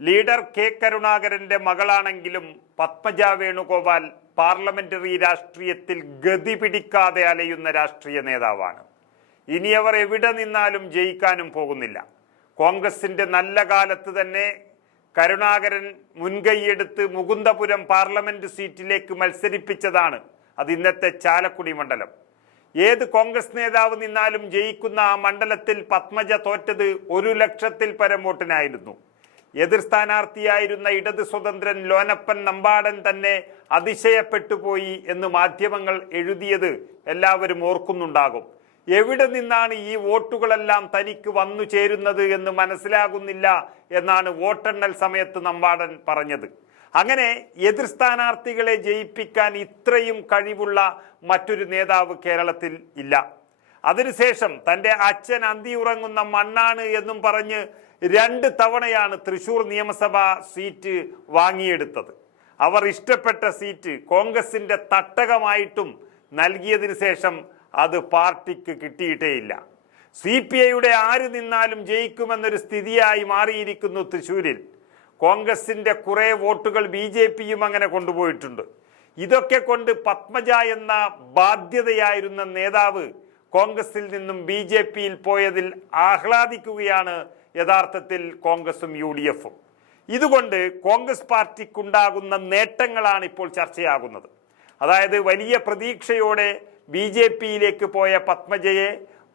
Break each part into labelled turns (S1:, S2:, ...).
S1: Leader K കരുണാകരന്റെ മകളാണെങ്കിലും Padmaja Venugopal parliamentary രാഷ്ട്രീയത്തിൽ ഗതി പിടിക്കാതെ അലയുന്ന രാഷ്ട്രീയ നേതാവാണ്. ഇനി അവർ എവിടെ നിന്നാലും ജയിക്കാനും പോകുന്നില്ല. കോൺഗ്രസിന്റെ നല്ല കാലത്ത് തന്നെ കരുണാകരൻ മുൻകൈയെടുത്ത് മുകുന്ദപുരം പാർലമെന്റ് സീറ്റിലേക്ക് മത്സരിപ്പിച്ചതാണ് അത് ഇന്നത്തെ ചാലക്കുടി മണ്ഡലം. ഏത് കോൺഗ്രസ് നേതാവ് നിന്നാലും ജയിക്കുന്ന ആ മണ്ഡലത്തിൽ പത്മജ തോറ്റത് ഒരു ലക്ഷത്തിൽ പരം വോട്ടിനായിരുന്നു. എതിർ സ്ഥാനാർത്ഥിയായിരുന്ന ഇടത് സ്വതന്ത്രൻ ലോനപ്പൻ നമ്പാടൻ തന്നെ അതിശയപ്പെട്ടു പോയി എന്ന് മാധ്യമങ്ങൾ എഴുതിയത് എല്ലാവരും ഓർക്കുന്നുണ്ടാകും. എവിടെ നിന്നാണ് ഈ വോട്ടുകളെല്ലാം തനിക്ക് വന്നു ചേരുന്നത് എന്ന് മനസ്സിലാകുന്നില്ല എന്നാണ് വോട്ടെണ്ണൽ സമയത്ത് നമ്പാടൻ പറഞ്ഞത്. അങ്ങനെ എതിർ സ്ഥാനാർത്ഥികളെ ജയിപ്പിക്കാൻ ഇത്രയും കഴിവുള്ള മറ്റൊരു നേതാവ് കേരളത്തിൽ ഇല്ല. അതിനുശേഷം തന്റെ അച്ഛൻ അന്തി ഉറങ്ങുന്ന മണ്ണാണ് എന്നും പറഞ്ഞ് രണ്ട് തവണയാണ് തൃശൂർ നിയമസഭാ സീറ്റ് വാങ്ങിയെടുത്തത്. അവർ ഇഷ്ടപ്പെട്ട സീറ്റ് കോൺഗ്രസിന്റെ തട്ടകമായിട്ടും നൽകിയതിനു ശേഷം അത് പാർട്ടിക്ക് കിട്ടിയിട്ടേയില്ല. സി പി ഐയുടെ ആര് നിന്നാലും ജയിക്കുമെന്നൊരു സ്ഥിതിയായി മാറിയിരിക്കുന്നു തൃശൂരിൽ. കോൺഗ്രസിന്റെ കുറെ വോട്ടുകൾ ബി ജെ പിയും അങ്ങനെ കൊണ്ടുപോയിട്ടുണ്ട്. ഇതൊക്കെ കൊണ്ട് പത്മജ എന്ന ബാധ്യതയായിരുന്ന നേതാവ് കോൺഗ്രസിൽ നിന്നും ബി ജെ പിയിൽ പോയതിൽ ആഹ്ലാദിക്കുകയാണ് യഥാർത്ഥത്തിൽ കോൺഗ്രസും യു ഡി എഫും ഇതുകൊണ്ട് കോൺഗ്രസ് പാർട്ടിക്കുണ്ടാകുന്ന നേട്ടങ്ങളാണ് ഇപ്പോൾ ചർച്ചയാകുന്നത്. അതായത് വലിയ പ്രതീക്ഷയോടെ ബി ജെ പിയിലേക്ക് പോയ പത്മജയെ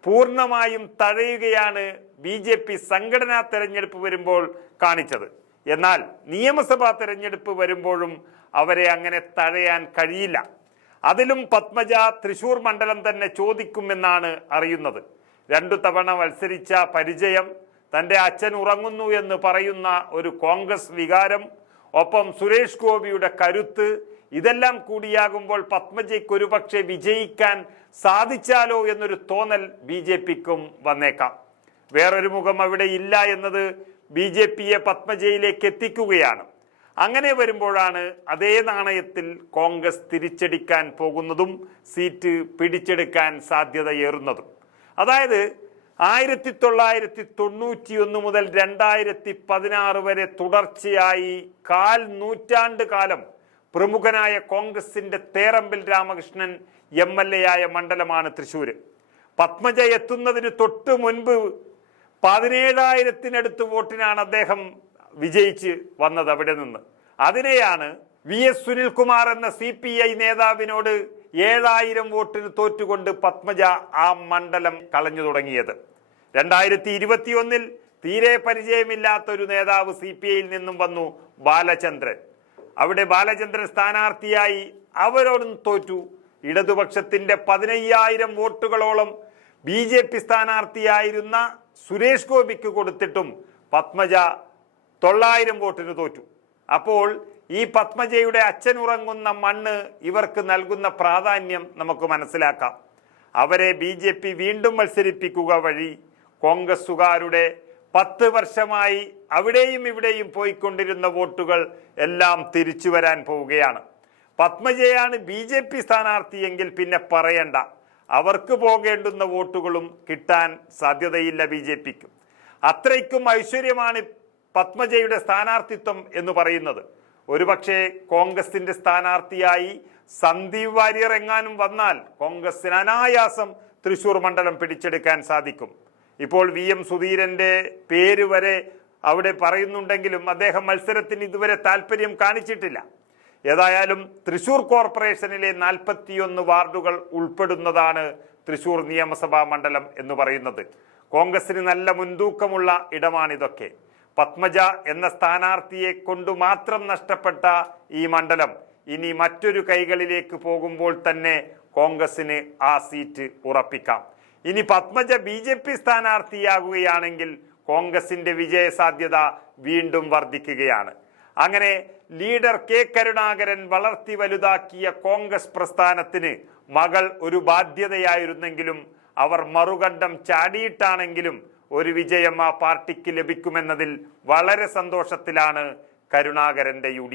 S1: പൂർണമായും തഴയുകയാണ് ബി ജെ പി സംഘടനാ തെരഞ്ഞെടുപ്പ് വരുമ്പോൾ കാണിച്ചത്. എന്നാൽ നിയമസഭാ തെരഞ്ഞെടുപ്പ് വരുമ്പോഴും അവരെ അങ്ങനെ തഴയാൻ കഴിയില്ല. അതിലും പത്മജ തൃശൂർ മണ്ഡലം തന്നെ ചോദിക്കുമെന്നാണ് അറിയുന്നത്. രണ്ടു തവണ മത്സരിച്ച പരിചയം തന്റെ അച്ഛൻ ഉറങ്ങുന്നു എന്ന് പറയുന്ന ഒരു കോൺഗ്രസ് വികാരം ഒപ്പം സുരേഷ് ഗോപിയുടെ കരുത്ത് ഇതെല്ലാം കൂടിയാകുമ്പോൾ പത്മജയ്ക്ക് ഒരുപക്ഷെ വിജയിക്കാൻ സാധിച്ചാലോ എന്നൊരു തോന്നൽ ബി ജെ പിക്കും വന്നേക്കാം. വേറൊരു മുഖം അവിടെ ഇല്ല എന്നത് ബി ജെ പിയെ പത്മജയിലേക്ക് എത്തിക്കുകയാണ്. അങ്ങനെ വരുമ്പോഴാണ് അതേ നാണയത്തിൽ കോൺഗ്രസ് തിരിച്ചടിക്കാൻ പോകുന്നതും സീറ്റ് പിടിച്ചെടുക്കാൻ സാധ്യതയേറുന്നതും അതായത് ആയിരത്തി തൊള്ളായിരത്തി തൊണ്ണൂറ്റി ഒന്ന് മുതൽ രണ്ടായിരത്തി പതിനാറ് വരെ തുടർച്ചയായി കാൽ നൂറ്റാണ്ട് കാലം പ്രമുഖനായ കോൺഗ്രസിന്റെ Therambil Ramakrishnan M L A ആയ മണ്ഡലമാണ് തൃശ്ശൂര് പത്മജ എത്തുന്നതിന് തൊട്ട് മുൻപ് പതിനേഴായിരത്തിനടുത്ത് വോട്ടിനാണ് അദ്ദേഹം വിജയിച്ച് വന്നത് അവിടെ നിന്ന്. അതിനെയാണ് വി എസ് സുനിൽകുമാർ എന്ന സി പി ഐ നേതാവിനോട് ഏഴായിരം വോട്ടിന് തോറ്റുകൊണ്ട് പത്മജ ആ മണ്ഡലം കളഞ്ഞു തുടങ്ങിയത്. രണ്ടായിരത്തി ഇരുപത്തിയൊന്നിൽ തീരെ പരിചയമില്ലാത്ത ഒരു നേതാവ് സി പി ഐയിൽ നിന്നും വന്നു ബാലചന്ദ്രൻ. അവിടെ ബാലചന്ദ്രൻ സ്ഥാനാർത്ഥിയായി അവരോടും തോറ്റു. ഇടതുപക്ഷത്തിന്റെ പതിനയ്യായിരം വോട്ടുകളോളം ബി ജെ പി സ്ഥാനാർത്ഥിയായിരുന്ന സുരേഷ് ഗോപിക്ക് കൊടുത്തിട്ടും പത്മജ തൊള്ളായിരം വോട്ടിന് തോറ്റു. അപ്പോൾ ഈ പത്മജയുടെ അച്ഛൻ ഉറങ്ങുന്ന മണ്ണ് ഇവർക്ക് നൽകുന്ന പ്രാധാന്യം നമുക്ക് മനസ്സിലാക്കാം. അവരെ ബി വീണ്ടും മത്സരിപ്പിക്കുക വഴി കോൺഗ്രസുകാരുടെ പത്ത് വർഷമായി അവിടെയും ഇവിടെയും പോയിക്കൊണ്ടിരുന്ന വോട്ടുകൾ എല്ലാം തിരിച്ചു വരാൻ പോവുകയാണ്. പത്മജയാണ് ബി ജെ പി സ്ഥാനാർത്ഥിയെങ്കിൽ പിന്നെ പറയണ്ട. അവർക്ക് പോകേണ്ടുന്ന വോട്ടുകളും കിട്ടാൻ സാധ്യതയില്ല ബി ജെ പിക്കും. അത്രയ്ക്കും ഐശ്വര്യമാണ് പത്മജയുടെ സ്ഥാനാർത്ഥിത്വം എന്ന് പറയുന്നത്. ഒരുപക്ഷെ കോൺഗ്രസിന്റെ സ്ഥാനാർത്ഥിയായി സന്ദീപ് വാര്യർ എങ്ങാനും വന്നാൽ കോൺഗ്രസിന് അനായാസം തൃശൂർ മണ്ഡലം പിടിച്ചെടുക്കാൻ സാധിക്കും. ഇപ്പോൾ വി എം സുധീരന്റെ പേര് വരെ അവിടെ പറയുന്നുണ്ടെങ്കിലും അദ്ദേഹം മത്സരത്തിന് ഇതുവരെ താല്പര്യം കാണിച്ചിട്ടില്ല. ഏതായാലും തൃശൂർ കോർപ്പറേഷനിലെ നാൽപ്പത്തിയൊന്ന് വാർഡുകൾ ഉൾപ്പെടുന്നതാണ് തൃശൂർ നിയമസഭാ മണ്ഡലം എന്ന് പറയുന്നത്. കോൺഗ്രസിന് നല്ല മുൻതൂക്കമുള്ള ഇടമാണിതൊക്കെ. പത്മജ എന്ന സ്ഥാനാർത്ഥിയെ കൊണ്ടു മാത്രം നഷ്ടപ്പെട്ട ഈ മണ്ഡലം ഇനി മറ്റൊരു കൈകളിലേക്ക് പോകുമ്പോൾ തന്നെ കോൺഗ്രസിന് ആ സീറ്റ് ഉറപ്പിക്കാം. ഇനി പത്മജ ബി ജെ പി സ്ഥാനാർത്ഥിയാകുകയാണെങ്കിൽ കോൺഗ്രസിന്റെ വിജയ സാധ്യത വീണ്ടും വർദ്ധിക്കുകയാണ്. അങ്ങനെ ലീഡർ കെ കരുണാകരൻ വളർത്തി വലുതാക്കിയ കോൺഗ്രസ് പ്രസ്ഥാനത്തിന് മകൾ ഒരു ബാധ്യതയായിരുന്നെങ്കിലും അവർ മറുകണ്ഠം ചാടിയിട്ടാണെങ്കിലും ഒരു വിജയം ആ പാർട്ടിക്ക് ലഭിക്കുമെന്നതിൽ വളരെ സന്തോഷത്തിലാണ് കരുണാകരന്റെ യു